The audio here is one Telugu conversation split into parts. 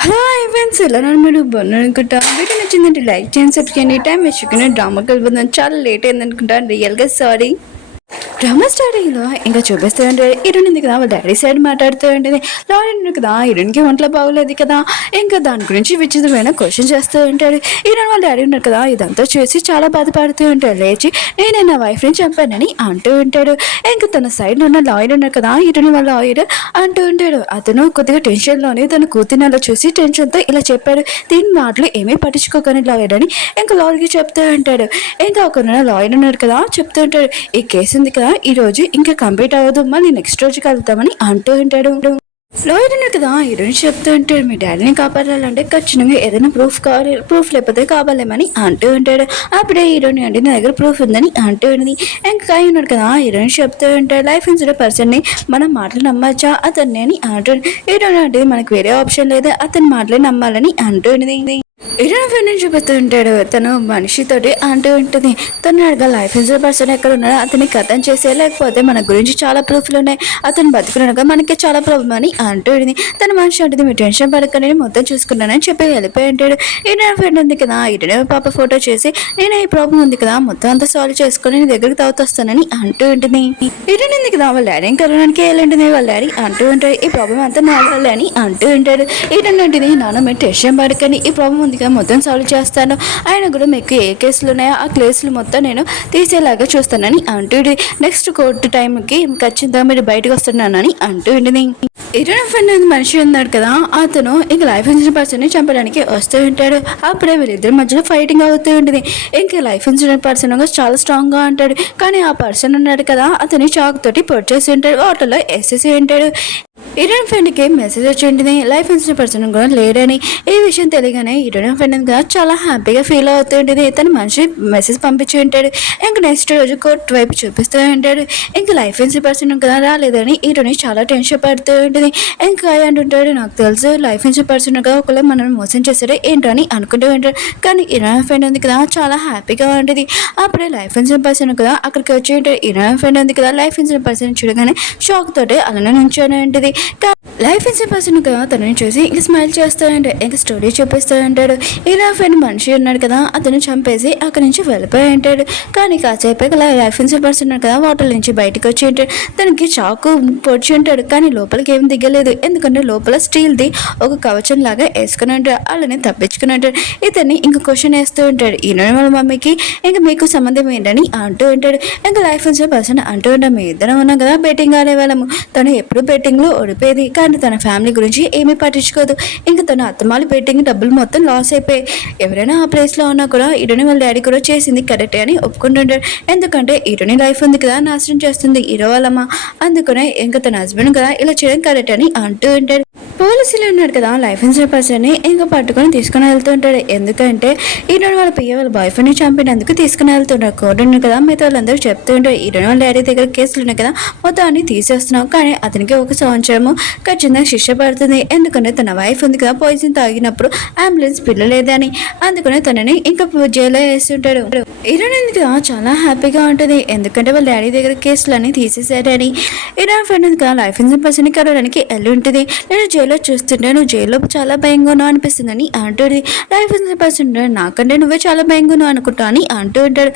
హలో ఫ్రెండ్స్ ఎలా ఉన్నారు మీరు బాగున్నారు అనుకుంటా వీడియో నచ్చిందంటే లైక్ చేయండి సబ్స్క్రైబ్ చేయండి టైం వేసుకుని డ్రామా కలిపి చాలా లేట్ అయింది అనుకుంటా రియల్గా సారీ డ్రామా స్టార్టింగ్లో ఇంకా చూపిస్తూ ఉంటే హీరోయిన్ ఉంది కదా వాళ్ళ డాడీ సైడ్ మాట్లాడుతూ ఉంటుంది లాయర్ కదా హీరోయిన్కి ఒంట్లో బాగోలేదు కదా ఇంకా దాని గురించి విచిత్రమైన క్వశ్చన్ చేస్తూ ఉంటాడు హీరోయిన్ వాళ్ళ డాడీ ఉన్నారు కదా ఇదంతా చూసి చాలా బాధపడుతూ ఉంటాడు లేచి నేను నా వైఫ్ని చంపానని అంటూ ఉంటాడు ఇంకా తన సైడ్ ఉన్న లాయర్ ఉన్నారు కదా హీరోయిన్ వాళ్ళ లాయర్ అంటూ ఉంటాడు అతను కొద్దిగా టెన్షన్లోనే తన కూతురిని అలా చూసి టెన్షన్తో ఇలా చెప్పాడు దీని మాటలు ఏమీ పట్టించుకోకని లాయర్ అని ఇంకా లాయర్కి చెప్తూ ఉంటాడు ఇంకా ఒక లాయర్ ఉన్నాడు కదా చెప్తూ ఉంటాడు ఈ కేసు ఉంది కదా ఈ రోజు ఇంకా కంప్లీట్ అవ్వదు మళ్ళీ నెక్స్ట్ రోజుకి వెళ్తామని అంటూ ఉంటాడు లాయర్ అన్నారు కదా హీరోయిన్ చెప్తూ ఉంటాడు మీ డాడీని కాపాడాలంటే ఖచ్చితంగా ఏదైనా ప్రూఫ్ కావాలి ప్రూఫ్ లేకపోతే కావాలేమని అంటూ ఉంటాడు అప్పుడే హీరోయిన్ అంటే నా దగ్గర ప్రూఫ్ ఉందని అంటూ ఉంది ఇంకా ఉన్నాడు కదా హీరోయిన్ చెప్తూ ఉంటాడు లైఫ్ ఇన్సూరెన్స్ పర్సన్ని మనం మాటలు నమ్మచ్చా అతన్ని అని అంటూ హీరోయిన్ అంటే మనకు వేరే ఆప్షన్ లేదు అతని మాటలు నమ్మాలని అంటూ ఉంది హీరోయిన్ ఫ్రెండ్ చూపిస్తూ ఉంటాడు తను మనిషితోటి అంటూ ఉంటుంది తను అడగా లైఫ్ ఇన్సూరెన్స్ పర్సన్ ఎక్కడ ఉన్నాడో అతన్ని కథం చేసే లేకపోతే మన గురించి చాలా ప్రూఫ్లు ఉన్నాయి అతను బతుకున్నాడుగా మనకి చాలా ప్రాబ్లం అని అంటూ ఉంది తన మనిషి అంటుంది మీ టెన్షన్ పడకని మొత్తం చూసుకున్నానని చెప్పి వెళ్ళిపోయి ఉంటాడు హీరోయిన్ ఫ్రెండ్ ఉంది కదా హీరోయిన్ పాప ఫోటో చేసి నేను ఈ ప్రాబ్లం ఉంది కదా మొత్తం అంతా సాల్వ్ చేసుకుని నీ దగ్గరికి తాగుతొస్తానని అంటూ ఉంటుంది హీరోయిన్ ఉంది కదా వాళ్ళ డాడీ కరోనానికి వెళ్ళంటుంది వాళ్ళ డాడీ అంటూ ఉంటాడు ఈ ప్రాబ్లం అంతా నా వల్ల అని అంటూ ఉంటాడు హీరోయిన్ ఉంటుంది నాన్న మీరు టెన్షన్ పడకని ఈ ప్రాబ్లం ఉంది మొత్తం సాల్వ్ చేస్తాను ఆయన కూడా మీకు ఏ కేసులు ఉన్నాయో ఆ కేసులు మొత్తం నేను తీసేలాగా చూస్తానని అంటూ నెక్స్ట్ కోర్టు టైంకి ఖచ్చితంగా మీరు బయటకు వస్తున్నానని అంటూ ఉంటుంది హీరోయిన్ ఫ్రెండ్ అనేది మనిషి ఉన్నాడు కదా అతను ఇంక లైఫ్ ఇన్సూరెన్స్ పర్సన్ ని చంపడానికి వస్తూ ఉంటాడు అప్పుడే వీళ్ళిద్దరి మధ్యలో ఫైటింగ్ అవుతూ ఉంటుంది ఇంక లైఫ్ ఇన్సూరెన్స్ పర్సన్ చాలా స్ట్రాంగ్ గా ఉంటాడు కానీ ఆ పర్సన్ ఉన్నాడు కదా అతని చాక్ తోటి పొడిచేసి ఉంటాడు ఆటోలో వేసేసి ఉంటాడు హీరోయిన్ ఫ్రెండ్కి మెసేజ్ వచ్చింది లైఫ్ ఇన్సూరెన్స్ పర్సన్ కూడా లేడని ఈ విషయం తెలియగానే హీరోయిన్ ఫ్రెండ్ గా చాలా హ్యాపీగా ఫీల్ అవుతూ ఉంటుంది తన మనిషి మెసేజ్ పంపించి ఉంటాడు ఇంకా నెక్స్ట్ రోజు కోర్టు వైపు చూపిస్తూ ఉంటాడు ఇంకా లైఫ్ ఇన్సూరెన్స్ పర్సన్ కదా రాలేదని హీరోయిన్ చాలా టెన్షన్ పడుతూ ఉంటుంది ఇంకా అంటుంటాడు నాకు తెలుసు లైఫ్ ఇన్సూరెన్స్ పర్సన్ గా ఒకవేళ మనం మోసం చేశాడు ఏంటో అని అనుకుంటూ ఉంటాడు కానీ హీరోయిన్ ఫ్రెండ్ ఉంది కదా చాలా హ్యాపీగా ఉంటుంది అప్పుడే లైఫ్ ఇన్సూరెన్స్ పర్సన్ కదా అక్కడికి వచ్చి ఉంటాడు హీరోయిన్ ఫ్రెండ్ ఉంది కదా లైఫ్ ఇన్సూరెన్స్ పర్సన్ చూడగానే షాక్ తోటి అలానే నుంచొని ఉంటుంది లైఫ్ ఇన్సూరెన్స్ పర్సన్ కదా తనని చూసి ఇంకా స్మైల్ చేస్తాడంటే ఇంకా స్టోరీ చూపిస్తూ ఉంటాడు ఇలా ఫ్రెండ్ మనిషి ఉన్నాడు కదా అతను చంపేసి అక్కడి నుంచి వెళ్ళిపోయి ఉంటాడు కానీ కాసేపు లైఫ్ ఇన్సూరెన్స్ పర్సన్ ఉన్నాడు కదా వాటర్ నుంచి బయటకు వచ్చి ఉంటాడు తనకి చాకు పొడిచి ఉంటాడు కానీ లోపలికి ఏం దిగలేదు ఎందుకంటే లోపల స్టీల్ది ఒక కవచం లాగా వేసుకుని ఉంటాడు అలానే తప్పించుకుని ఉంటాడు ఇతన్ని ఇంకా క్వశ్చన్ వేస్తూ ఉంటాడు ఈయన వాళ్ళ మమ్మీకి ఇంకా మీకు సంబంధం ఏంటని అంటూ ఉంటాడు ఇంకా లైఫ్ ఇన్సూరెన్స్ పర్సన్ అంటూ ఉంటాం మీ ఇద్దరం ఉన్నాం కదా బెట్టింగ్ ఆడేవాళ్ళము తను ఎప్పుడు బెట్టింగ్ లో ఓడిపోయేది కానీ తన ఫ్యామిలీ గురించి ఏమీ పట్టించుకోదు ఇంకా తన అత్తమాలు బెట్టింగ్ డబ్బులు మొత్తం లాస్ అయిపోయి ఎవరైనా ఆ ప్లేస్ లో ఉన్నా కూడా హీరోని వాళ్ళ డాడీ కూడా చేసింది కరెక్టే అని ఒప్పుకుంటుంటాడు ఎందుకంటే హీరోని లైఫ్ ఉంది కదా నాశనం చేస్తుంది హీరో వాళ్ళమ్మ అందుకనే ఇంకా తన హస్బెండ్ కదా ఇలా చేయడం కరెక్ట్ అని అంటూ ఉంటాడు పోలీసులు ఉన్నాడు కదా లైఫ్ ఇన్సూరెన్స్ పర్సన్ ని ఇంకా పట్టుకొని తీసుకుని వెళ్తూ ఉంటాడు ఎందుకంటే హీరోని వాళ్ళ పియ్య వాళ్ళ బాయ్ ఫ్రెండ్ ని చంపినందుకు తీసుకుని వెళ్తుంటాడు కోర్టు ఉంది కదా మిగతా వాళ్ళందరూ చెప్తూ ఉంటారు హీరోని వాళ్ళ డాడీ దగ్గర కేసులు ఉన్నాయి కదా మొత్తం అన్ని తీసేస్తున్నాం కానీ అతనికి ఒక సంవత్సరము ఖచ్చితంగా శిక్ష పడుతుంది ఎందుకంటే తన వైఫ్ ఉంది కదా పాయిజన్ తాగినప్పుడు అంబులెన్స్ పిల్లలేదని అందుకనే తనని ఇంకా జైల్లో వేస్తుంటాడు హీరోయిన్ ఉంది కదా చాలా హ్యాపీగా ఉంటుంది ఎందుకంటే వాళ్ళ డాడీ దగ్గర కేసులన్నీ తీసేసాడని హీరోయిన్ ఫ్రెండ్ ఉంది కదా లైఫ్ ఇన్సూరెన్స్ పర్సన్ ని కలవడానికి వెళ్ళి ఉంటుంది నేను జైల్లో చూస్తుంటే నువ్వు జైల్లో చాలా భయంగా ఉన్నావు అనిపిస్తుందని అంటుంది లైఫ్ ఇన్సూరెన్స్ పర్సన్ నాకంటే నువ్వే చాలా భయంగా ఉన్నావు అనుకుంటా అని అంటూ ఉంటాడు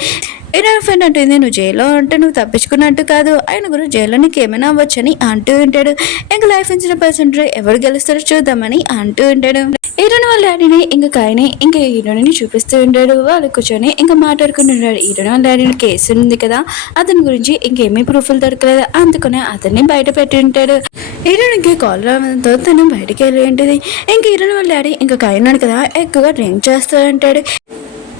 హీరోయిన్ ఫ్రెండ్ అంటుంది నువ్వు జైల్లో అంటే నువ్వు తప్పించుకున్నట్టు కాదు ఆయన కూడా జైల్లో నీకు ఏమైనా అవ్వచ్చని అంటూ ఉంటాడు ఇంకా లైఫ్ ఇన్సూరెన్స్ పర్సన్ ఎవరు గెలుస్తారో చూద్దామని అంటూ ఉంటాడు హీరోయిన్ వాళ్ళ డాడీని ఇంకా కాయని ఇంకా హీరోయిన్ చూపిస్తూ ఉంటాడు వాళ్ళు కూర్చొని ఇంకా మాట్లాడుకుంటున్నాడు హీరోయిన్ వాళ్ళ డాడీని కేసు ఉంది కదా అతని గురించి ఇంకేమీ ప్రూఫ్లు దొరకలేదు అందుకనే అతన్ని బయట పెట్టి ఉంటాడు హీరోయిన్కి కాల్ రావడంతో తను బయటికి వెళ్ళి ఉంటుంది ఇంకా హీరోయిన్ వాళ్ళ డాడీ ఇంకా కాయన్నాడు కదా ఎక్కువగా డ్రింక్ చేస్తూ ఉంటాడు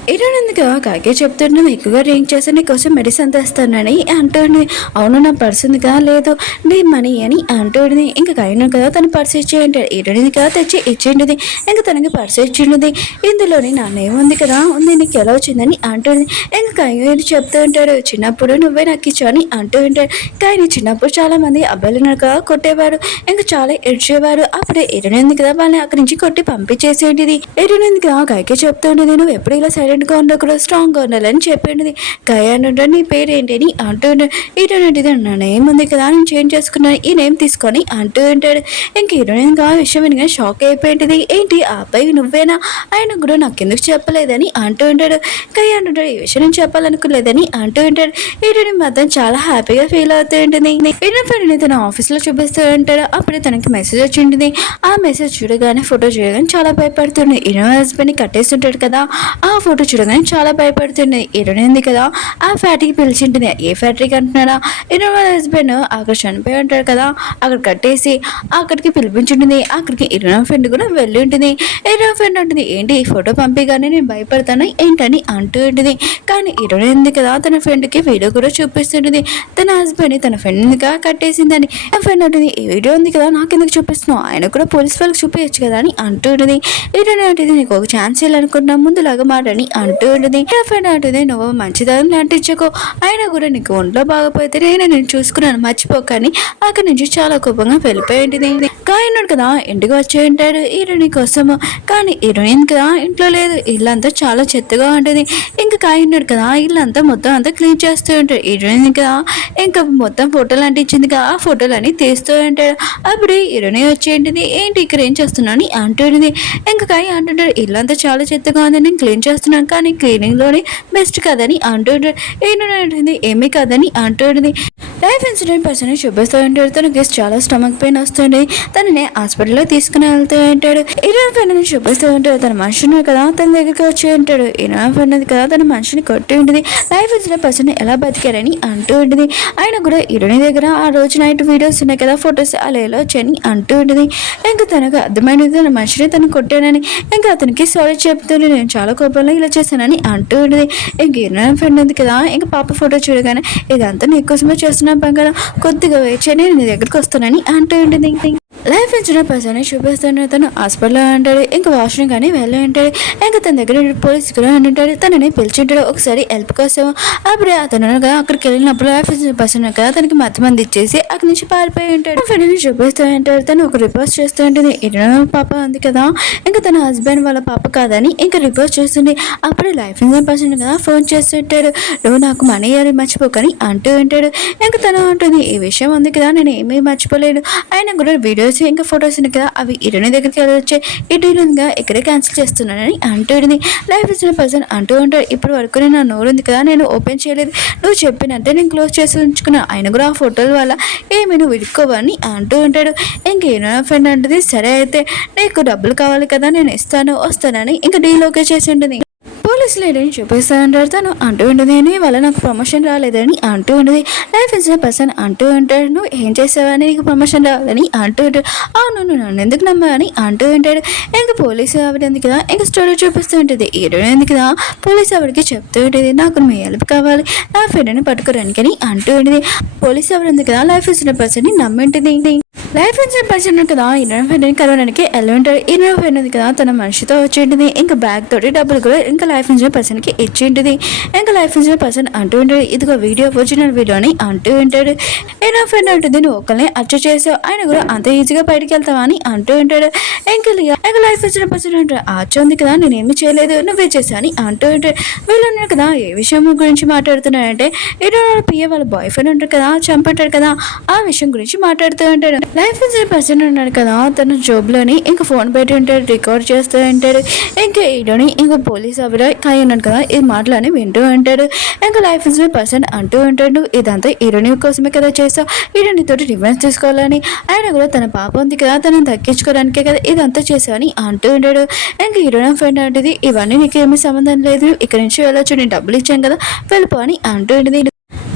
హీరోయిన్ ఎందుకు కాకే చెప్తున్నాను ఎక్కువగా డ్రింక్ చేసి నీకోసం మెడిసిన్ తెస్తానని అంటుంది అవును నా పర్స్ ఉంది కదా లేదు నీ మనీ అని అంటుంది ఇంకా కాయను కదా తను పర్స్ ఇచ్చేయండి హీరోయిన్ కదా తెచ్చి ఇచ్చేయండి ఇంకా తనకి పర్స్ ఇచ్చింది ఇందులోని నా నేమ్ ఉంది కదా ఉంది నీకు ఎలా వచ్చిందని అంటుంది ఇంకా కాయన చెప్తూ ఉంటాడు చిన్నప్పుడు నువ్వే నాకు ఇచ్చావు అని అంటూ ఉంటాడు కానీ చిన్నప్పుడు చాలా మంది అబ్బాయిలు కదా కొట్టేవారు ఇంకా చాలా ఏడ్చేవారు అప్పుడే హీరోయిన్ కదా వాళ్ళని అక్కడి నుంచి కొట్టి పంపించేసేది హీరోయిన్ కదా కాయకే చెప్తూ ఉండేది నువ్వు ఎప్పుడు ఇలా సైడ్ సైలెంట్గా ఉండకూడదు, స్ట్రాంగ్గా ఉండాలని చెప్పింది. గయ అంటుంటాడు నీ పేరేంటి అని అంటూ ఉంటాడు. ఇటంటిది నా నేమ్ ఉంది కదా నేను చేంజ్ చేసుకున్నాను, ఈ నేమ్ తీసుకొని అంటూ ఉంటాడు. ఇంక హీరోయిన్ ఆ విషయం వినగా షాక్ అయిపోయింది. ఏంటి ఆ అబ్బాయి నువ్వేనా, ఆయన కూడా నాకెందుకు చెప్పలేదని అంటూ ఉంటాడు. గయ అంటుంటాడు ఈ విషయం నేను చెప్పాలనుకోలేదని అంటూ ఉంటాడు. హీరోయిన్ మాత్రం చాలా హ్యాపీగా ఫీల్ అవుతూ ఉంటుంది. హీరోయిన్ ఫ్రెండ్ని తన ఆఫీస్లో చూపిస్తూ ఉంటాడు. అప్పుడే తనకి మెసేజ్ వచ్చింటుంది. ఆ మెసేజ్ చూడగానే ఫోటో చూడగానే చాలా భయపడుతుంది. హీరోయిన్ హస్బెండ్ని కట్టేస్తుంటాడు కదా, ఆ ఫోటో చూడగానే చాలా భయపడుతుంది. హీరోయిన్ ఉంది కదా ఆ ఫ్యాక్టరీకి పిలిచింటుంది. ఏ ఫ్యాక్టరీకి అంటున్నాడా, హీరోయిన్ హస్బెండ్ అక్కడ చనిపోయి ఉంటాడు కదా, అక్కడ కట్టేసి అక్కడికి పిలిపించుంటుంది. అక్కడికి హీరోయిన్ ఫ్రెండ్ కూడా వెళ్ళి ఉంటుంది. హీరోయిన్ ఫ్రెండ్ ఉంటుంది ఏంటి ఈ ఫోటో పంపిగానే నేను భయపడతాను ఏంటని అంటూ ఉంటుంది. కానీ హీరోయిన్ ఉంది కదా తన ఫ్రెండ్కి వీడియో కూడా చూపిస్తుంటుంది. తన హస్బెండ్ తన ఫ్రెండ్గా కట్టేసిందని. ఆ ఫ్రెండ్ ఉంటుంది ఈ వీడియో ఉంది కదా నాకెందుకు చూపిస్తున్నావు, ఆయన కూడా పోలీస్ వాళ్ళకి చూపించచ్చు కదా అని అంటూ ఉంటుంది. హీరోయిన్ అంటుంది నీకు ఒక ఛాన్స్ ఇవ్వాలనుకుంటున్నా ముందులాగా మాటని అంటూ ఉంటుంది. ఆ ఫ్రెండ్ అంటుంది నువ్వు మంచిదాన్ని నటించుకో, ఆయన కూడా నీకు ఒంట్లో బాగపోతే నేను చూసుకున్నాను మర్చిపోకని అక్కడి నుంచి చాలా కోపంగా వెళ్ళిపోయి ఉంటుంది. కాయన్నాడు కదా ఇంటికి వచ్చి ఉంటాడు హీరోయిన్ కోసము. కానీ హీరోయిన్ కదా ఇంట్లో లేదు, ఇల్లంతా చాలా చెత్తగా ఉంటుంది. ఇంకా కాయన్నాడు కదా ఇల్లంతా మొత్తం అంతా క్లీన్ చేస్తూ ఉంటాడు. హీరోయిన్ కదా ఇంకా మొత్తం ఫోటోలు అంటించింది కదా ఆ ఫోటోలు అన్ని తీస్తూ ఉంటాడు. అప్పుడు హీరోయిన్ వచ్చి ఏంటిది ఏంటి ఇక్కడ ఏం చేస్తున్నాను అని అంటుంది. ఇంకా కాయ అంటుంటాడు ఇల్లంతా చాలా చెత్తగా ఉంది నేను క్లీన్ చేస్తున్నాను కానీ క్లీనింగ్ లోనే బెస్ట్ కదని అంటుంటాడు. ఏంటంటుంది ఏమీ కాదని అంటుంది. లైఫ్ ఇన్సూరెన్స్ పర్సన్ చూపిస్తూ ఉంటాడు. తనకి చాలా స్టమక్ పెయిన్ వస్తుంది, తనని హాస్పిటల్లో తీసుకుని వెళ్తూ ఉంటాడు. హీరోయిన్ ఫ్రెండ్ని చూపిస్తూ ఉంటాడు. తన మనిషిని కదా తన దగ్గరికి వచ్చి ఉంటాడు. హీరోయిన్ ఫ్రెండ్ కదా తన మనిషిని కొట్టి ఉంటుంది. లైఫ్ ఇన్సూరెన్స్ పర్సన్ ఎలా బతికారని అంటూ ఉంటుంది. ఆయన కూడా హీరోయిన్ దగ్గర ఆ రోజు నైట్ వీడియోస్ ఉన్నాయి కదా ఫొటోస్ అలా ఎలా వచ్చాయని అంటూ ఉంటుంది. ఇంకా తనకు అర్థమైనది తన మనిషిని తను కొట్టానని. ఇంకా అతనికి సారీ చెప్తుంది నేను చాలా కోపంలో ఇలా చేశానని అంటూ ఉంటుంది. ఇంక హీరోయిన్ ఫ్రెండ్ ఉంది కదా ఇంకా పాప ఫోటో చూడగానే ఇదంతా నీకోసమే చేస్తున్నా బంగారం, కొద్దిగా వెయిట్ చేయని నేను నీ దగ్గరికి వస్తానని అంటూ ఉంటుంది. లైఫ్ ఇన్సూరెన్స్ పర్సన్ చూపిస్తాను తను హాస్పిటల్లో అంటాడు. ఇంకా వాష్రూమ్ కానీ వెళ్ళి ఉంటాడు. ఇంకా తన దగ్గర పోలీసు కూడా అంటాడు. తనని పిలిచింటాడు ఒకసారి హెల్ప్ కోసం. అప్పుడే అతను అక్కడికి వెళ్ళినప్పుడు లైఫ్ ఇన్సూరెన్స్ పర్సన్ కదా తనకి మధ్య మంది ఇచ్చేసి అక్కడి నుంచి పారిపోయి ఉంటాడు. ఫ్రెండ్ని చూపిస్తూ ఉంటాడు. తను ఒక రిపోర్ట్ చేస్తూ ఉంటుంది. పాప ఉంది కదా ఇంకా తన హస్బెండ్ వాళ్ళ పాప కాదని ఇంకా రిపోర్ట్ చేస్తుంది. అప్పుడు లైఫ్ ఇన్సూరెన్స్ పర్సన్ కదా ఫోన్ చేస్తుంటాడు. నువ్వు నాకు మనీ ఇవ్వాలి మర్చిపోకని అంటూ ఉంటాడు. ఇంకా తను అంటుంది ఈ విషయం ఉంది కదా నేను ఏమీ మర్చిపోలేను, ఆయన కూడా వీడియోస్ ఇంకా ఫొటోస్ కదా అవి హీరోయిన్ దగ్గరికి వెళ్ళొచ్చే ఇటీవలగా ఇక్కడే క్యాన్సిల్ చేస్తున్నానని అంటుంది. లైఫ్ ఇచ్చిన పర్సన్ అంటూ ఉంటాడు ఇప్పటి వరకు నేను నా నోరు ఉంది కదా నేను ఓపెన్ చేయలేదు, నువ్వు చెప్పినట్టే నేను క్లోజ్ చేసి ఉంచుకున్నా, ఆయన కూడా ఆ ఫోటోల వల్ల ఏమి నువ్వు విడుకోవని అంటూ ఉంటాడు. ఇంకేనా ఫ్రెండ్ అంటుంది సరే అయితే నీకు డబ్బులు కావాలి కదా నేను ఇస్తాను వస్తానని ఇంకా డీల్ ఓకే చేసి ఉంటుంది. పోలీసు లేడని చూపిస్తా ఉంటాడు. తను అంటూ ఉంటుంది నీ వల్ల నాకు ప్రమోషన్ రాలేదని అంటూ ఉంటుంది. లైఫ్ ఇన్సూరెన్స్ పర్సన్ అంటూ ఉంటాడు నువ్వు ఏం చేసావని నీకు ప్రమోషన్ రావాలని అంటూ ఉంటాడు. అవును నువ్వు నన్ను ఎందుకు నమ్మావని అంటూ ఉంటాడు. ఇంకా పోలీసు ఆవిడ ఉంది కదా ఇంకా స్టోరీ చూపిస్తూ ఉంటుంది. హీరోయిన్ ఉంది కదా పోలీసు ఆవిడకి చెప్తూ ఉంటుంది నాకు మీ హెల్ప్ కావాలి నా ఫ్రెండ్ని పట్టుకోవడానికి అని అంటూ ఉంటుంది. పోలీసు ఆవిడ ఉంది కదా లైఫ్ ఇన్సూరెన్స్ పర్సన్ని నమ్మింటుంది. లైఫ్ ఇన్సూరెన్స్ పర్సన్ కదా ఇన్నర్ ఫ్రెండ్ని కలవడానికి వెళ్ళి ఉంటాడు. ఇన్నర్ ఫ్రెండ్ ఉంది కదా తన మనిషితో వచ్చి ఉంటుంది. ఇంకా బ్యాగ్ తోటి డబ్బులు కూడా ఇంకా లైఫ్ ఇన్సూరెన్స్ పర్సన్కి ఇచ్చి ఉంటుంది. ఇంకా లైఫ్ ఇన్సూరెన్స్ పర్సన్ అంటూ ఉంటాడు ఇదిగో వీడియో ఒరిజినల్ వీడియోని అంటూ ఉంటాడు. ఇన్నర్ ఫ్రెండ్ ఉంటుంది నువ్వు ఒకరిని అచ్చు చేసావు ఆయన కూడా అంత ఈజీగా బయటికి వెళ్తావా అని అంటూ ఉంటాడు. ఇంకా లైఫ్ ఇన్సూరెన్స్ పర్సన్ అంటాడు అచ్చు ఉంది కదా నేనేమి చేయలేదు నువ్వే చేసావు అని అంటూ ఉంటాడు. వీళ్ళు ఉన్నారు కదా ఏ విషయం గురించి మాట్లాడుతున్నాడంటే ఇటు పిఏ వాళ్ళ బాయ్ ఫ్రెండ్ ఉంటాడు కదా చంపంటాడు కదా ఆ విషయం గురించి మాట్లాడుతూ ఉంటాడు. లైఫ్ ఇన్సూరెన్స్ పర్సన్ ఉన్నాడు కదా తన జాబ్లోని ఇంకా ఫోన్ పెట్టి ఉంటాడు రికార్డ్ చేస్తూ ఉంటాడు. ఇంకా ఈడోని ఇంకా పోలీస్ ఆవిడ కాయ ఉన్నాడు కదా ఈ మాటలని వింటూ ఉంటాడు. ఇంకా లైఫ్ ఇన్సూరెన్స్ పర్సన్ అంటూ ఉంటాడు ఇదంతా హీరోని కోసమే కదా చేసావు, హీరోనితో రివెంజ్ తీసుకోవాలని ఆయన కూడా తన పాప ఉంది కదా తనని దక్కించుకోవడానికే కదా ఇదంతా చేసావని అంటూ ఉంటాడు. ఇంకా హీరోయిన్ ఫ్రెండ్ అంటది ఇవన్నీ నీకు ఏమీ సంబంధం లేదు ఇక్కడ నుంచి వెళ్ళొచ్చు నేను డబ్బులు ఇచ్చాను కదా వెళ్ళిపో అని అంటూ ఉంటుంది.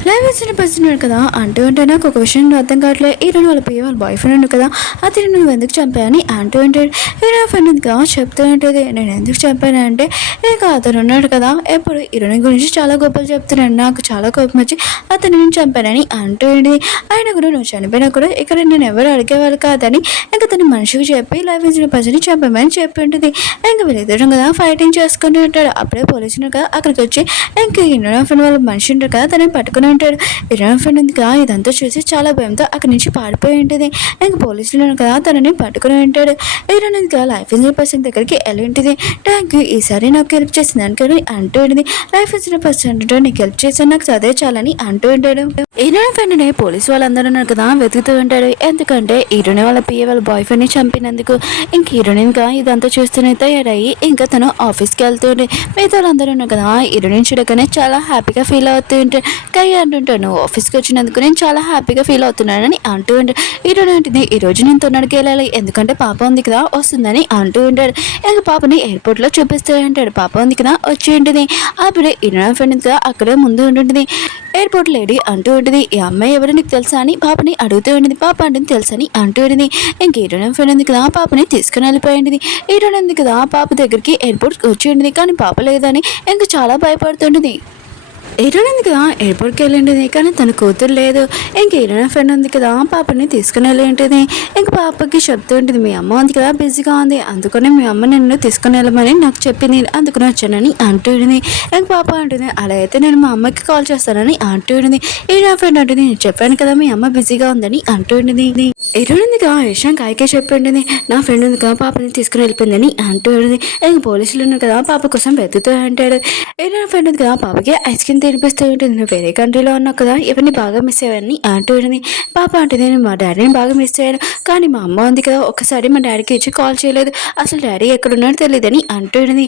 లైవ్ ఇచ్చిన పర్సన్ కదా అంటూ ఉంటే నాకు ఒక విషయం అర్థం కావట్లేదు హీరోయిన్ వాళ్ళ పియ్య వాళ్ళ బాయ్ ఫ్రెండ్ కదా అతను నువ్వు ఎందుకు చంపాయని అంటూ ఉంటాడు. హీరో ఫ్రెండ్ కదా చెప్తూ ఉంటుంది నేను ఎందుకు చంపాను అంటే ఇక అతను ఉన్నాడు కదా ఎప్పుడు హీరోయిన్ గురించి చాలా గొప్పలు చెప్తున్నాడు నాకు చాలా కోపం వచ్చి అతను నేను చంపానని అంటూ ఉంటుంది. ఆయన కూడా నువ్వు చనిపోయినా కూడా ఇక్కడ నేను ఎవరు అడిగేవాళ్ళు కాదని ఇంకా తన మనిషికి చెప్పి లైవ్ ఇచ్చిన పర్సన్ చంపామని చెప్పి ఉంటుంది. ఇంకా వీళ్ళిద్దరం కదా ఫైటింగ్ చేసుకుని ఉంటాడు. అప్పుడే పోలీసులు కదా అక్కడికి వచ్చి ఇంకా హీరో ఫ్రెండ్ వాళ్ళ మనిషి ఉంటారు కదా తనని పట్టుకుని ఉంటాడు. హీరోయిన్ ఫ్రెండ్ ఉంది కదా ఇదంతా చూసి చాలా భయంతో అక్కడి నుంచి పారిపోయి ఉంటుంది. ఇంకా పోలీసులు కదా తనని పట్టుకుని ఉంటాడు. హీరోయిన్ ఉంది కదా లైఫ్ ఇన్సూరెన్స్ పర్సన్ దగ్గరికి వెళ్ళి ఉంటుంది. థ్యాంక్ యూ ఈసారి నాకు హెల్ప్ చేసింది అనుకని అంటూ ఉంటుంది. లైఫ్ ఇన్సూరెన్స్ పర్సన్ నీకు హెల్ప్ చేశాను నాకు చదివే చాలని అంటూ ఉంటాడు. హీరోయిన్ ఫ్రెండ్ని పోలీసు వాళ్ళందరూ ఉన్నారు కదా వెతుకుతూ ఉంటాడు. ఎందుకంటే హీరోయిన్ వాళ్ళ పిఏ వాళ్ళ బాయ్ ఫ్రెండ్ని చంపినందుకు. ఇంక హీరోయిన్ ఇంకా ఇదంతా చూస్తూనే తయారయ్యి ఇంకా తను ఆఫీస్కి వెళ్తుండే. మిగతా వాళ్ళందరూ ఉన్నారు కదా హీరోయిన్ చూడగానే చాలా హ్యాపీగా ఫీల్ అవుతూ ఉంటాడు. కై అంటుంటాను ఆఫీస్కి వచ్చినందుకు నేను చాలా హ్యాపీగా ఫీల్ అవుతున్నానని అంటూ ఉంటాడు. హీరోయిన్ అంటుంది ఈ రోజు నేను తొందరకి వెళ్ళాలి ఎందుకంటే పాప ఉంది కదా వస్తుందని అంటూ ఉంటాడు. ఇంకా పాపని ఎయిర్పోర్ట్లో చూపిస్తూ ఉంటాడు. పాప ఉంది కదా వచ్చి ఉంటుంది. అప్పుడే హీరోయిన్ ఫ్రెండ్ కదా అక్కడే ముందు ఉంటుంది. ఎయిర్పోర్ట్ లేడీ అంటూ ఉంటుంది ఈ అమ్మాయి ఎవరు నీకు తెలుసా అని పాపని అడుగుతూ ఉంటుంది. పాప అంటే తెలుసని అంటూ ఉంటుంది. ఇంక హీరోయిన్ ఫ్రెండ్ ఉంది కదా పాపని తీసుకుని వెళ్ళిపోయింది. హీరోయిన్ ఉంది కదా పాప దగ్గరికి ఎయిర్పోర్ట్ వచ్చి ఉంటుంది. కానీ పాప లేదని ఇంకా చాలా భయపడుతుంటుంది. హీరోయిన్ ఉంది కదా ఎయిర్పోర్ట్కి వెళ్ళింటుంది. కానీ తన కూతురు లేదు. ఇంక హీరోయిన్ ఫ్రెండ్ ఉంది కదా పాపని తీసుకుని వెళ్ళి ఉంటుంది. ఇంక పాపకి చెప్తూ ఉంటుంది మీ అమ్మ ఉంది కదా బిజీగా ఉంది అందుకనే మీ అమ్మ నిన్ను తీసుకుని వెళ్ళమని నాకు చెప్పింది అందుకని వచ్చానని అంటూ ఉంటుంది. ఇంక పాప అంటుంది అలా అయితే నేను మా అమ్మకి కాల్ చేస్తానని అంటూ ఉంటుంది. హీరోయిన్ ఫ్రెండ్ అంటుంది నేను చెప్పాను కదా మీ అమ్మ బిజీగా ఉందని అంటూ ఉంటుంది. హీరోయిన్ ఉంది కదా విషయం కాయకే చెప్పి ఉంటుంది. నా ఫ్రెండ్ ఉంది కదా పాపని తీసుకుని వెళ్ళిపోయిందని అంటూ ఉంటుంది. ఇంక పోలీసులు ఉన్నారు కదా పాప కోసం వెతుకుతూ అంటాడు. హీరోయిన్ ఫ్రెండ్ ఉంది కదా పాపకి ఐస్ క్రీమ్ తినిపిస్తూ ఉంటుంది. నువ్వు వేరే కంట్రీలో ఉన్నావు కదా ఎవరిని బాగా మిస్ అయ్యావని అంటూ ఉంటుంది. పాప అంటే నేను మా డాడీని బాగా మిస్ అయ్యాను కానీ మా అమ్మ ఉంది కదా ఒక్కసారి మా డాడీకి ఇచ్చి కాల్ చేయలేదు అసలు డాడీ ఎక్కడున్నాడో తెలియదని అంటూ ఉంటుంది.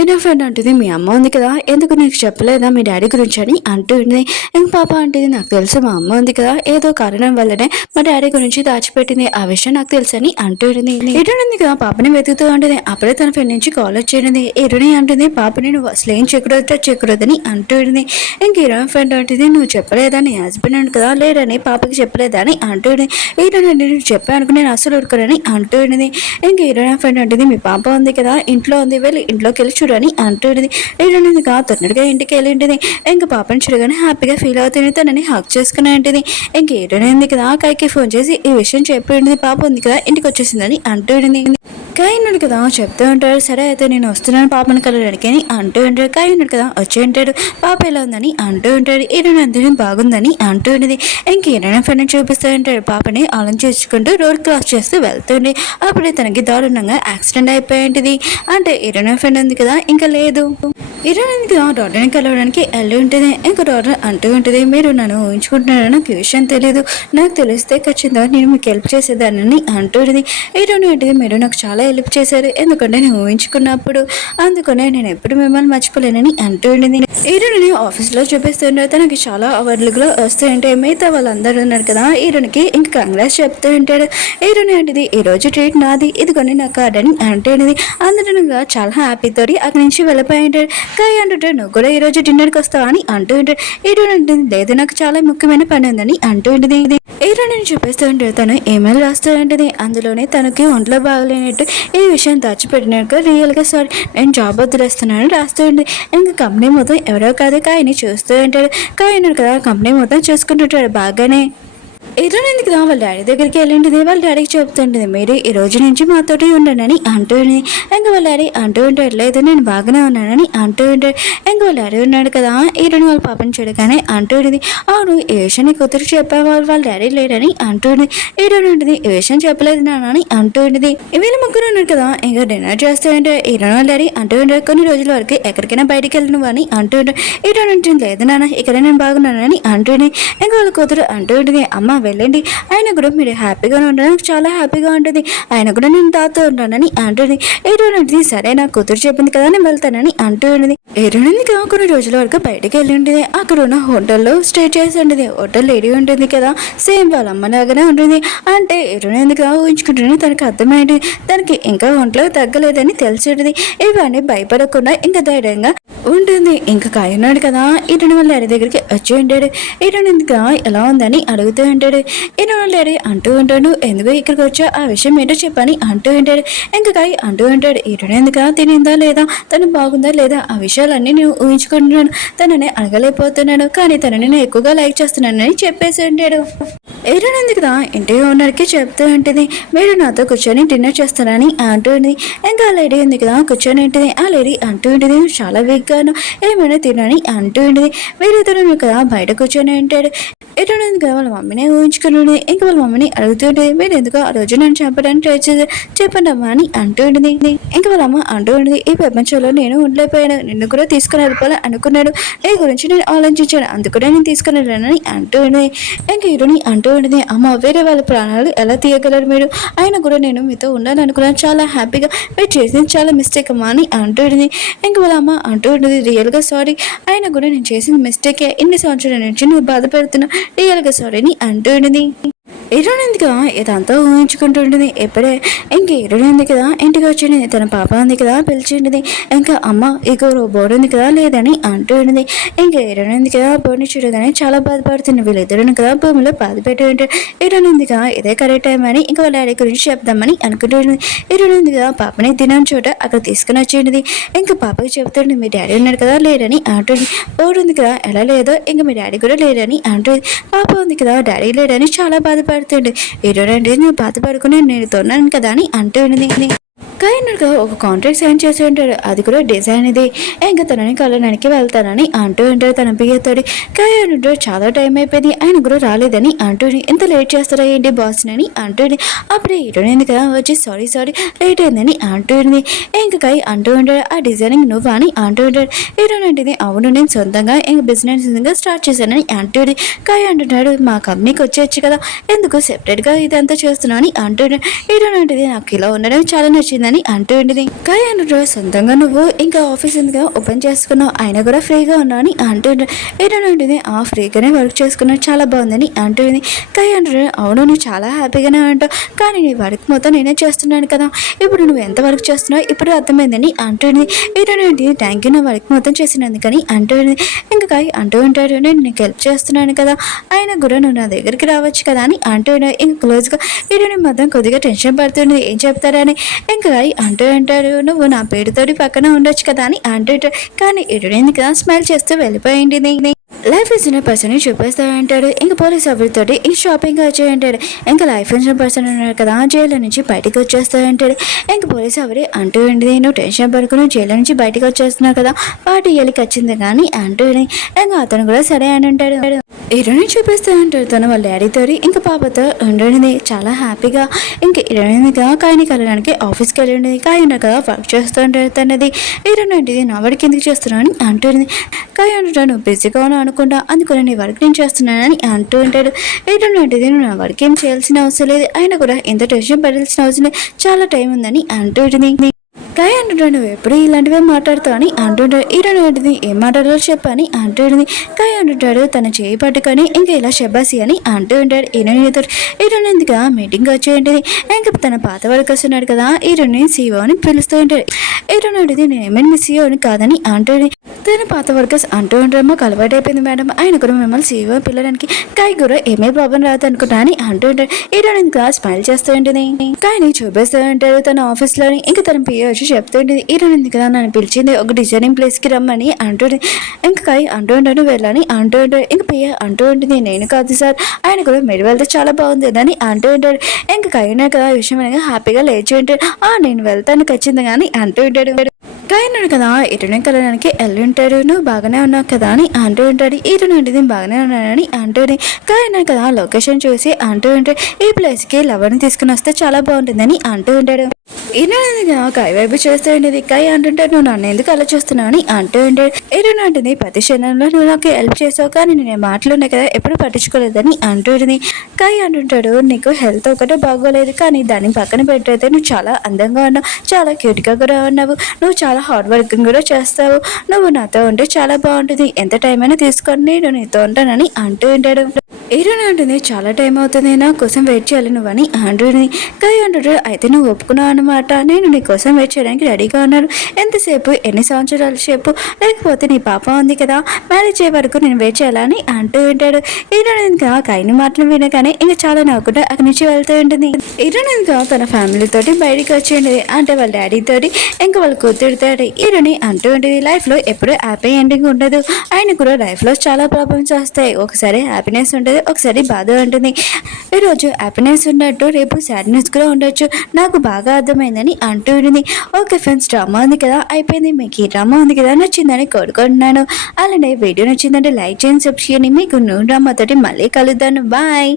ఏదో ఫ్రెండ్ అంటుంది మీ అమ్మ ఉంది కదా ఎందుకు నీకు చెప్పలేదా మీ డాడీ గురించి అని అంటూ ఉంటుంది. ఇంక పాప అంటుంది నాకు తెలుసు మా అమ్మ ఉంది కదా ఏదో కారణం వల్లనే మా డాడీ గురించి దాచిపెట్టింది ఆ విషయం నాకు తెలుసు అని అంటూ ఉంటుంది. హీరోయిన్ ఉంది కదా పాపని వెతుకుతూ ఉంటుంది. అప్పుడే తన ఫ్రెండ్ నుంచి కాల్ వచ్చేది. హీరోయిన్ అంటుంది పాపని నువ్వు అసలు ఏం చెక్కడొద్దని అంటూ ఉంటుంది. ఇంక హీరోయిన్ ఫ్రెండ్ అంటుంది నువ్వు చెప్పలేదా నీ హస్బెండ్ అని కదా లేడని పాపకి చెప్పలేదా అని అంటూ ఉంటుంది. హీరోయిన్ అంటే నువ్వు చెప్పాను నేను అసలు ఉడుకోనని అంటూ ఉంటుంది. ఇంక హీరోయిన్ ఫ్రెండ్ అంటుంది మీ పాప ఉంది కదా ఇంట్లో ఉంది వెళ్ళి ఇంట్లోకి వెళ్ళి చూడని అంటూ ఉంటుంది. హీరోయిన్ ఉంది కదా తొందరగా ఇంటికి వెళ్ళి ఉంటుంది. ఇంక పాపని చూడగానే హ్యాపీగా ఫీల్ అవుతుంది. తనని హక్ చేసుకుని ఉంటుంది. ఇంక హీరోయిన్ ఉంది కదా కైకి ఫోన్ చేసి ఈ విషయం చెప్పి ఉంటుంది. పాప ఉంది కదా ఇంటికి వచ్చేసిందని అంటూ ఉంటుంది. కాయ ఉన్నాడు కదా చెప్తూ ఉంటాడు సరే అయితే నేను వస్తున్నాను పాపను కలవడానికి అని అంటూ ఉంటాడు. కాయ ఉన్నాడు కదా వచ్చి ఉంటాడు. పాప ఎలా ఉందని అంటూ ఉంటాడు. హీరోయిన్ అందరినీ బాగుందని అంటూ ఉంటుంది. ఇంక హీరోయిన్ ఫ్రెండ్ చూపిస్తూ ఉంటాడు. పాపని ఆలోచించుకుంటూ రోడ్ క్రాస్ చేస్తూ వెళ్తుంది. అప్పుడే తనకి దారుణంగా యాక్సిడెంట్ అయిపోయి ఉంటుంది. అంటే హీరోయిన్ ఫ్రెండ్ ఉంది కదా ఇంకా లేదు. హీరోయిన్ ఉంది కదా డాక్టర్ని కలవడానికి వెళ్ళి ఉంటుంది. ఇంకా డాక్టర్ అంటూ ఉంటుంది మీరు నన్ను ఊహించుకుంటున్నారని నాకు ఈ విషయం తెలియదు నాకు తెలిస్తే ఖచ్చితంగా నేను మీకు హెల్ప్ చేసేదానని అంటూ ఉంటుంది. హీరోయిన్ అంటే మీరు నాకు చాలా హెల్ప్ చేశారు ఎందుకంటే నేను ఊహించుకున్నప్పుడు అందుకనే నేను ఎప్పుడు మిమ్మల్ని మర్చిపోలేనని అంటూ ఉంటుంది. హీరోయిన్ ఆఫీస్లో చూపిస్తుంటే తనకి చాలా అవార్డులు కూడా వస్తాయంటే మిగతా వాళ్ళందరూ ఉన్నారు కదా హీరోయిన్కి ఇంకా కంగ్రాట్స్ చెప్తూ ఉంటాడు. హీరోయిన్ అంటే ఈ రోజు ట్రీట్ నాది ఇదిగోని నా కార్డ్ అని అంటూ ఉంటుంది. అందరూ చాలా హ్యాపీతో అక్కడి నుంచి వెళ్ళిపోయి ఉంటాడు. కాయ అంటుంటాడు నువ్వు కూడా ఈరోజు డిన్నర్కి వస్తావా అని అంటూ ఉంటాడు. హీరోయిన్ ఉంటుంది లేదు నాకు చాలా ముఖ్యమైన పని ఉందని అంటూ ఉంటుంది. హీరోయిన్ చూపిస్తూ ఉంటాడు. తను ఈమెయిల్ రాస్తూ ఉంటుంది. అందులోనే తనకి ఒంట్లో బాగలేనట్టు ఈ విషయం దాచిపెట్టినట్టు రియల్గా సారీ నేను జాబ్ వదిలేస్తున్నాను రాస్తూ ఉంటుంది. ఇంకా కంపెనీ మొత్తం ఎవరో కాదు కాయని చూస్తూ ఉంటాడు. కాయను కదా కంపెనీ మొత్తం చూసుకుంటుంటాడు బాగానే. హీరోయిన్ ఎందుకు కదా వాళ్ళ డాడీ దగ్గరికి వెళ్ళింటుంది. వాళ్ళ డాడీకి చెప్తుంటుంది మీరు ఈ రోజు నుంచి మాతోటి ఉండండి అంటూ ఉంటుంది. ఇంకా వాళ్ళ డాడీ అంటూ ఉంటాడు లేదు నేను బాగానే ఉన్నానని అంటూ ఉంటాడు. ఇంకా వాళ్ళ డాడీ ఉన్నాడు కదా హీరోయిన్ వాళ్ళ పాపని చూడగానే అంటూ ఉంటుంది అవును ఈ విషయం నీ కూతురు చెప్పేవాళ్ళు వాళ్ళ డాడీ లేడని అంటూ ఉంటుంది. హీరోయిన్ ఉంటుంది ఈ విషయం చెప్పలేదు నాని అంటూ ఉంటుంది. వీళ్ళ ముగ్గురు ఉన్నారు కదా ఇంకా డిన్నర్ చేస్తూ ఉంటే హీరోయిన్ వాళ్ళ డాడీ అంటూ ఉంటాడు కొన్ని రోజుల వరకు ఎక్కడికైనా బయటికి వెళ్ళను అని అంటూ ఉంటాడు. హీరోయిన్ ఉంటుంది లేదు నాన్న ఇక్కడ నేను బాగున్నానని అంటుంది. ఇంకా వాళ్ళ కూతురు అంటూ ఉంటుంది అమ్మ వెళ్ళండి ఆయన కూడా మీరు హ్యాపీగా ఉండడానికి చాలా హ్యాపీగా ఉంటుంది ఆయన కూడా నేను తాతో ఉంటానని అంటుంది. హీరోయిన్ ఉంటుంది సరే నా కూతురు చెప్పింది కదా నేను వెళ్తానని అంటూ ఉంటుంది. హీరోయిన్ కదా కొన్ని రోజుల వరకు బయటకు వెళ్ళి ఉంటుంది. అక్కడ ఉన్న హోటల్లో స్టే చేసి ఉంటుంది. హోటల్ లేడీ ఉంటుంది కదా సేమ్ వాళ్ళ అమ్మలాగానే ఉంటుంది. అంటే హీరోయిన్ కదా ఊహించుకుంటుంది తనకి అర్థమైంది తనకి ఇంకా ఒంట్లో తగ్గలేదని తెలిసి ఉంటుంది. ఇవన్నీ భయపడకుండా ఇంకా ధైర్యంగా ఉంటుంది. ఇంకా కాయన్నాడు కదా హీరోయిన్ వాళ్ళ డాడీ దగ్గరికి వచ్చి ఉంటాడు. హీరోయిన్ కదా ఎలా ఉందని అడుగుతూ ఉంటాడు. ఉంటాడు. ఈయన డాడీ అంటూ ఉంటాడు, ఎందుకు ఇక్కడికి వచ్చా, ఆ విషయం ఏంటో చెప్పని అంటూ ఉంటాడు. ఇంకా కాయ అంటూ ఉంటాడు, ఈరోజు ఎందుకు తినిందా లేదా, తను బాగుందా లేదా, ఆ విషయాలన్నీ నేను ఊహించుకుంటున్నాను. తనని అడగలేకపోతున్నాను, కానీ తనని నేను ఎక్కువగా లైక్ చేస్తున్నానని చెప్పేసి ఉంటాడు. ఈరోజు ఎందుకు ఇంటి ఓనర్కి చెప్తూ ఉంటుంది, మీరు నాతో కూర్చొని డిన్నర్ చేస్తారని అంటుంది. ఇంకా ఆ లేడీ ఉంది కదా కూర్చొని ఉంటుంది. ఆ లేడీ అంటూ ఉంటుంది, చాలా వీక్గాను ఏమైనా తినని అంటూ ఉంటుంది. వీరిద్దరు కదా బయట కూర్చొని ఉంటాడు. ఎటువంటి ఎందుకు వాళ్ళ మమ్మీనే ఊహించుకుని ఇంకా వాళ్ళ మమ్మీని అడుగుతుంటుంది, మీరు ఎందుకు ఆ రోజు నన్ను చంపడానికి ట్రై చేసి చెప్పండి అమ్మా అని అంటూ ఉంటుంది. ఇంకా వాళ్ళ అమ్మ అంటూ ఉంటుంది, ఈ ప్రపంచంలో నేను ఉండలేకపోయాను, నిన్ను కూడా తీసుకుని వెళ్ళిపోవాలి అనుకున్నాడు, నీ గురించి నేను ఆలోచించాను, అందుకనే నేను తీసుకుని వెళ్ళానని అంటూ ఉంటుంది. ఇంకా హీరోని అంటూ ఉంటుంది, అమ్మ వేరే వాళ్ళ ప్రాణాలు ఎలా తీయగలరు మీరు, అయినా కూడా నేను మీతో ఉండాలనుకున్నాను, చాలా హ్యాపీగా మీరు చేసింది చాలా మిస్టేక్ అమ్మా అని అంటూ ఉంటుంది. ఇంకా వాళ్ళ అమ్మ అంటూ ఉంటుంది, రియల్గా సారీ, అయినా కూడా నేను చేసిన మిస్టేకే, ఇన్ని సంవత్సరాల నుంచి నువ్వు బాధపడుతున్నా, రియల్గా సారీని అంటూ ఉంటుంది. ఇరునింది కదా ఇదంతా ఊహించుకుంటుంటుంది. ఎప్పుడే ఇంక ఇరునింది కదా ఇంటికి వచ్చింది, తన పాప ఉంది కదా పిలిచింది. ఇంకా అమ్మ ఇక బోర్డు ఉంది కదా లేదని అంటూ ఉండింది. ఇంకా ఇరునింది కదా బోర్డుని చూడగానే చాలా బాధపడుతుంది. వీళ్ళిద్దరుని కదా భూమిలో బాధ పెట్టి ఉంటారు. ఇరునింది కదా ఇదే కరెక్ట్ టైం అని ఇంకా వాళ్ళ డాడీ గురించి చెప్దామని అనుకుంటుంది. ఇరునింది కదా పాపని తినని చోట అక్కడ తీసుకుని వచ్చింది. ఇంకా పాపకి చెప్తుంది, మీ డాడీ ఉన్నాడు కదా లేడని అంటుంది. బోర్డు ఉంది కదా ఎలా లేదో ఇంకా మీ డాడీ కూడా లేడని అంటుంది. పాప ఉంది కదా డాడీ లేడని చాలా బాధపడుతుంది. ఈరోజు నువ్వు బాధపడుకుని నేను తొన్నాను కదా అని అంటూ ఉన్నది. కైనర్గా ఒక కాంట్రాక్ట్ సైన్ చేసి ఉంటాడు, అది కూడా డిజైన్ ఇది. ఇంకా తనని కలడానికి వెళ్తానని అంటూ ఉంటాడు తన పియ్యతోడి. కైనర్ చాలా టైం అయిపోయింది, ఆయన కూడా రాలేదని అంటుంది. ఎంత లేట్ చేస్తారా ఏంటి బాస్ని అని అంటుంది. అప్పుడే హీరోయిన్ కదా వచ్చి సారీ లేట్ అయిందని అంటుంది. ఇంకా కై అంటూ ఉంటాడు, ఆ డిజైనింగ్ నువ్వు అని అంటూ ఉంటాడు. హీరోయిన్ అంటే అవును నేను సొంతంగా ఇంకా బిజినెస్ స్టార్ట్ చేశానని అంటుంది. కై అంటున్నాడు, మా కంపెనీకి వచ్చేయచ్చు కదా, ఎందుకు సెపరేట్గా ఇదంతా చేస్తున్నా అని అంటున్నాడు. హీరోయిన్ అంటే నాకు ఇలా ఉండడం చాలా నచ్చిందని అంటూ ఉంటుంది. కాయ అంటుండ్రు, సొంతంగా నువ్వు ఇంకా ఆఫీస్ ఎందుకు ఓపెన్ చేసుకున్నావు, అయినా కూడా ఫ్రీగా ఉన్నావు అని అంటుండ్రు. ఏంటంటుంది, ఆ ఫ్రీగానే వర్క్ చేసుకున్నావు చాలా బాగుందని అంటుంది. కాయ అంటుండ్రు, అవును నువ్వు చాలా హ్యాపీగానే ఉంటావు, కానీ నీ వర్క్ మొత్తం నేనే చేస్తున్నాను కదా, ఇప్పుడు నువ్వు ఎంత వర్క్ చేస్తున్నావు ఇప్పుడు అర్థమైందని అంటుంది. ఏంటంటే థ్యాంక్ యూ నా వర్క్ మొత్తం చేసినందుకని అంటుంది. ఇంకా కాయ అంటూ ఉంటాడు, నేను నీకు హెల్ప్ చేస్తున్నాను కదా, అయినా కూడా నువ్వు నా దగ్గరికి రావచ్చు కదా అని అంటున్నాడు. ఇంకా క్లోజ్గా ఈరోజు మొత్తం కొద్దిగా టెన్షన్ పడుతుంది, ఏం చెప్తారని. ఇంకా అంటూ అంటారు, నువ్వు నా పేరుతోటి పక్కన ఉండొచ్చు కదా అని అంటుంటాడు. కానీ ఎడుడైంది కదా స్మైల్ చేస్తూ వెళ్ళిపోయింది. లైఫ్ ఇన్సూరెన్స్ పర్సన్ చూపిస్తూ ఉంటాడు. ఇంకా పోలీస్ ఎవరితోటి ఈ షాపింగ్ వచ్చి అంటాడు. ఇంకా లైఫ్ ఇన్సూరెన్స్ పర్సన్ ఉన్నారు కదా జైలు నుంచి బయటకు వచ్చేస్తూ ఉంటాడు. ఇంకా పోలీస్ ఎవరి అంటూ ఉంటుంది, నువ్వు టెన్షన్ పడుకుని జైలు నుంచి బయటకు వచ్చేస్తున్నావు కదా, పార్టీ వెళ్ళికి వచ్చింది కానీ అంటూ ఇంకా అతను కూడా సరే అని ఉంటాడు. హీరోని చూపిస్తూ ఉంటాడు తను వాళ్ళ డాడీతో ఇంకా పాపతో ఉండండి చాలా హ్యాపీగా. ఇంకా హీరోయిన్గా కాయని కలడానికి ఆఫీస్కి వెళ్ళి ఉండేది. కాయన కదా వర్క్ చేస్తూ ఉంటాడు తనది. హీరోయిన్ అంటే నా వర్క్ ఎందుకు చేస్తున్నావు అని అంటుంది. కాయ అంటుంటా, నువ్వు బిజీగా ఉన్నావు అనుకుంటా, అందుకని నీ వర్క్ నేను చేస్తున్నానని అంటూ ఉంటాడు. హీరోయిన్ అంటే నువ్వు నా వర్క్ ఏం చేయాల్సిన అవసరం లేదు, అయినా కూడా ఎంత టెన్షన్ పడాల్సిన అవసరం లేదు, చాలా టైం ఉందని అంటూ ఉంటుంది. కాయ అంటుంటాడు, నువ్వు ఎప్పుడు ఇలాంటివే మాట్లాడుతావు అని అంటుంటాడు. హీరోయిన్ అంటుంది, ఏం మాట్లాడాలో చెప్పని అంటుంది. కాయ అంటుంటాడు, తన చేయి పట్టుకొని ఇంకా ఇలా శబాసి అని అంటూ ఉంటాడు. హీరోయిన్ ఎందుకు మీటింగ్ వచ్చేయండి. ఇంకా తన పాత వర్కర్స్ ఉన్నాడు కదా హీరోయిన్ సీఓ అని పిలుస్తూ ఉంటాడు. హీరోయిన్ అంటుంది, నేను ఏమైనా మీ సీఓ అని కాదని అంటుంది. తన పాత వర్కర్స్ అంటూ ఉంటారు, మాకు అలవాటు అయిపోయింది మేడం, ఆయన కూడా మిమ్మల్ని సీఓ పిల్లడానికి కాయ కూడా ఏమీ ప్రాబ్లం రాదు అనుకుంటా అని అంటూ ఉంటాడు. హీరోయిన్ ఇంకా స్మైల్ చేస్తూ ఉంటుంది. కాయని చూపిస్తూ ఉంటాడు తన ఆఫీస్లోని. ఇంకా తన పిఏ వచ్చి చెప్తూ ఉంటుంది, హీరోయిన్ ఉంది కదా నన్ను పిలిచింది ఒక డిజైనింగ్ ప్లేస్కి రమ్మని అంటుంది. ఇంకా కాయ అంటూ ఉంటాను వెళ్ళని అంటూ ఉంటాడు. ఇంకా పిఏ అంటూ ఉంటుంది, నేను కాదు సార్, ఆయన కూడా మీరు వెళ్తే చాలా బాగుంది అని అంటూ ఉంటాడు. ఇంకా కాయన కదా ఈ విషయం అనగా హ్యాపీగా లేచి ఉంటాడు. నేను వెళ్తాను ఖచ్చితంగా అని అంటూ ఉంటాడు. కాయన్నాడు కదా ఇటునే కలడానికి వెళ్ళి ఉంటాడు. నువ్వు బాగానే ఉన్నావు కదా అని అంటూ ఉంటాడు. ఇటు నుండి నేను బాగానే ఉన్నానని అంటుంది. కాయన్నాడు కదా లొకేషన్ చూసి అంటూ ఉంటాడు, ఈ ప్లేస్కి లవర్ని తీసుకుని వస్తే చాలా బాగుంటుందని అంటూ ఉంటాడు. ఈయన కాయ వైపు చేస్తూ ఉండేది. కాయ అంటుంటాడు, నువ్వు నన్ను ఎందుకు అలా చూస్తున్నావు అని అంటూ ఉంటాడు. ఈరోజు అంటుంది, ప్రతి క్షణంలో నువ్వు నాకు హెల్ప్ చేసావు, కానీ నేను మాటలు ఉన్నాయి కదా ఎప్పుడు పట్టించుకోలేదని అంటుంది. కాయ అంటుంటాడు, నీకు హెల్త్ ఒకటే బాగోలేదు, కానీ దాన్ని పక్కన పెట్టయితే నువ్వు చాలా అందంగా ఉన్నావు, చాలా క్యూట్గా కూడా ఉన్నావు, నువ్వు చాలా హార్డ్ వర్కింగ్ కూడా చేస్తావు, నువ్వు నాతో ఉంటే చాలా బాగుంటుంది, ఎంత టైం అయినా తీసుకొని నేను నీతో ఉంటానని అంటూ ఉంటాడు. హీరోయిన్ అంటుంది చాలా టైం అవుతుంది నా కోసం వెయిట్ చేయాలి నువ్వని అంటుంది. కై అంటాడు అయితే నువ్వు ఒప్పుకున్నావు అనమాట, నేను నీ కోసం వెయిట్ చేయడానికి రెడీగా ఉన్నాను, ఎంతసేపు ఎన్ని సంవత్సరాల సేపు, లేకపోతే నీ పాప ఉంది కదా మ్యారేజ్ అయ్యే వరకు నేను వెయిట్ చేయాలని అంటూ ఉంటాడు. హీరోయిన్ ఇంకా కైని మాటలు వినగానే ఇంకా చాలా నవ్వుకుంటూ అక్కడి నుంచి వెళ్తూ ఉంటుంది. హీరోయిన్ ఇంకా తన ఫ్యామిలీ తోటి బయటికి వచ్చింది, అంటే వాళ్ళ డాడీ తోటి ఇంకా వాళ్ళ కూతురుతోటి. హీరోని అంటూ ఉంటుంది లైఫ్ లో ఎప్పుడు హ్యాపీ ఎండింగ్ ఉండదు, ఆయన కూడా లైఫ్ లో చాలా ప్రాబ్లమ్స్ వస్తాయి, ఒకసారి హ్యాపీనెస్ ఉంటుంది ఒకసారి బాధ ఉంటుంది, ఈరోజు హ్యాపీనెస్ ఉన్నట్టు రేపు సాడ్నెస్ కూడా ఉండొచ్చు, నాకు బాగా అర్థమైందని అంటూ ఉంటుంది. ఓకే ఫ్రెండ్స్, డ్రామా ఉంది కదా అయిపోయింది, మీకు ఈ డ్రామా ఉంది కదా నచ్చిందని కోరుకుంటున్నాను. అలానే వీడియో నచ్చిందంటే లైక్ చేయండి, సబ్స్క్రైబ్ చేయండి. మీకు న్యూ డ్రామా తోటి మళ్ళీ కలుద్దాను. బాయ్.